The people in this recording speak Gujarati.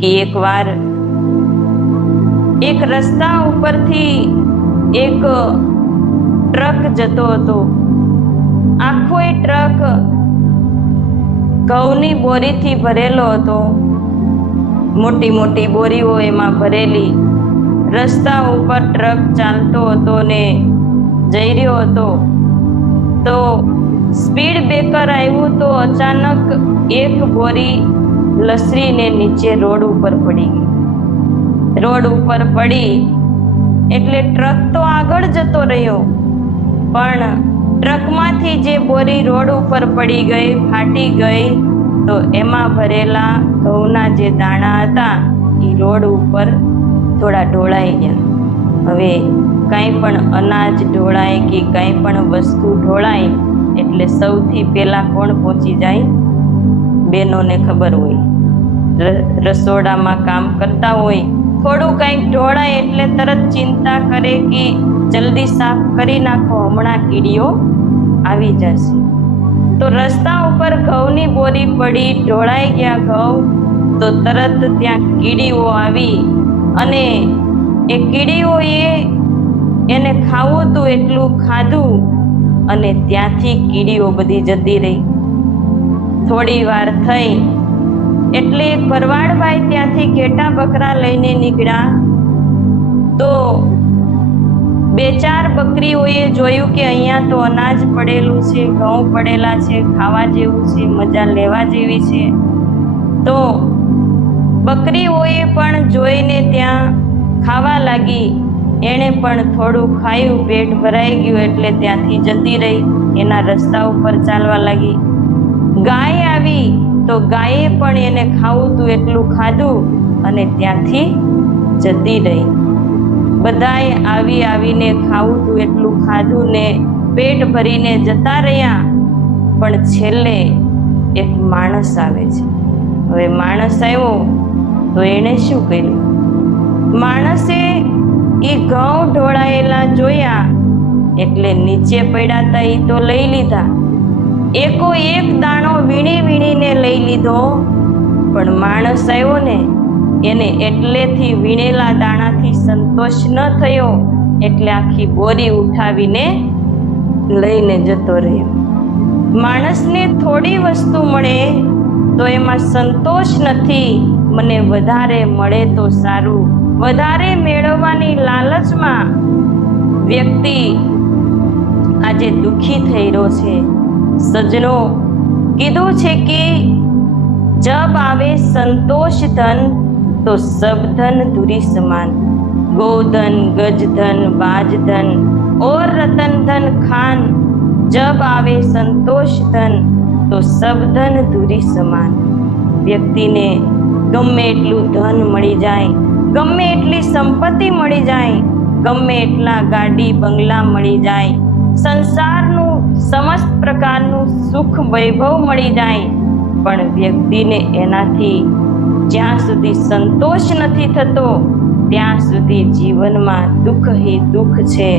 કે એકવાર એક રસ્તા ઉપરથી એક ટ્રક જતો હતો. આખો એ ટ્રક ઘઉંની બોરીથી ભરેલો હતો. મોટી મોટી બોરીઓ એમાં ભરેલી. રસ્તા ઉપર ટ્રક ચાલતો હતો ને જઈ રહ્યો હતો. તો સ્પીડ બ્રેકર આવ્યું તો અચાનક એક બોરી લસરીને નીચે રોડ ઉપર પડી ગઈ. રોડ ઉપર પડી એટલે ટ્રક તો આગળ જતો રહ્યો. પણ ટ્રકમાંથી જે બોરી રોડ ઉપર પડી ગઈ, ફાટી ગઈ, તો એમાં ભરેલા ઘઉંના જે દાણા હતા એ રોડ ઉપર થોડા ઢોળાઈ ગયા. હવે કાંઈ પણ અનાજ ઢોળાય કે કાંઈ પણ વસ્તુ ઢોળાય, એટલે સૌથી પહેલાં કોણ પહોંચી જાય? બહેનોને ખબર હોય. રસોડામાં કામ કરતા હોય. થોડું કંઈક ઢોળાય એટલે તરત ચિંતા કરે કે જલ્દી સાફ કરી નાખો, હમણાં કીડીઓ આવી જશે. તો રસ્તા ઉપર ઘઉંની બોરી પડી, ઢોળાઈ ગયા ઘઉં, તો તરત ત્યાં કીડીઓ આવી અને એ કીડીઓએ એને ખાવું હતું એટલું ખાધું અને ત્યાંથી કીડીઓ બધી જતી રહી. થોડી વાર થઈ એટલે ભરવાડભાઈ ત્યાંથી ઘેટા બકરા લઈને નીકળ્યા. તો બે ચાર બકરીઓએ જોયું કે અહીંયા તો અનાજ પડેલું છે, ઘઉં પડેલા છે, ખાવા જેવું છે, મજા લેવા જેવી છે. તો બકરીઓએ પણ જોઈને ત્યાં ખાવા લાગી. એણે પણ થોડું ખાયું, પેટ ભરાઈ ગયું એટલે ત્યાંથી જતી રહી. એના રસ્તા ઉપર ચાલવા લાગી. ગાય આવી. તો ગાયે પણ એને ખાવું તું એટલું ખાધું અને ત્યાંથી જતી રહી. બધાએ આવી આવીને ખાવું તું એટલું ખાધું ને પેટ ભરીને જતા રહ્યા, પણ છેલ્લે એક માણસ આવે છે. હવે માણસ આવ્યો તો એણે શું કર્યું? માણસે એ ઘઉં ઢોળાયેલા જોયા, એટલે નીચે પડ્યા હતા એ તો લઈ લીધા. એકો એક દાણો વીણી વીણીને લઈ લીધો. પણ માણસ આવ્યો ને એને એટલેથી વીણેલા દાણાથી સંતોષ ન થયો, એટલે આખી બોરી ઉઠાવીને લઈને જતો રહ્યો. માણસને થોડી વસ્તુ મળે તો એમાં સંતોષ નથી, મને વધારે મળે તો સારું. વધારે મેળવવાની લાલચમાં વ્યક્તિ આજે દુઃખી થઈ રહ્યો છે. સજનો કીધું છે કે જબ આવે સંતોષ ધન, તો સબ ધન ધુરી સમાન. ગોધન, ગજધન, બાજધન, ઓર રતન ધન ખાન. જબ આવે સંતોષ ધન, તો સબ ધન ધુરી સમાન. વ્યક્તિને ગમે એટલું ધન મળી જાય, ગમે એટલી સંપત્તિ મળી જાય, ગમે એટલા ગાડી, બંગલા મળી જાય, સંસારનું સમસ્ત પ્રકારનું સુખ વૈભવ મળી જાય, પણ વ્યક્તિને એનાથી જ્યાં સુધી સંતોષ નથી થતો, ત્યાં સુધી જીવનમાં દુઃખ હી દુઃખ છે.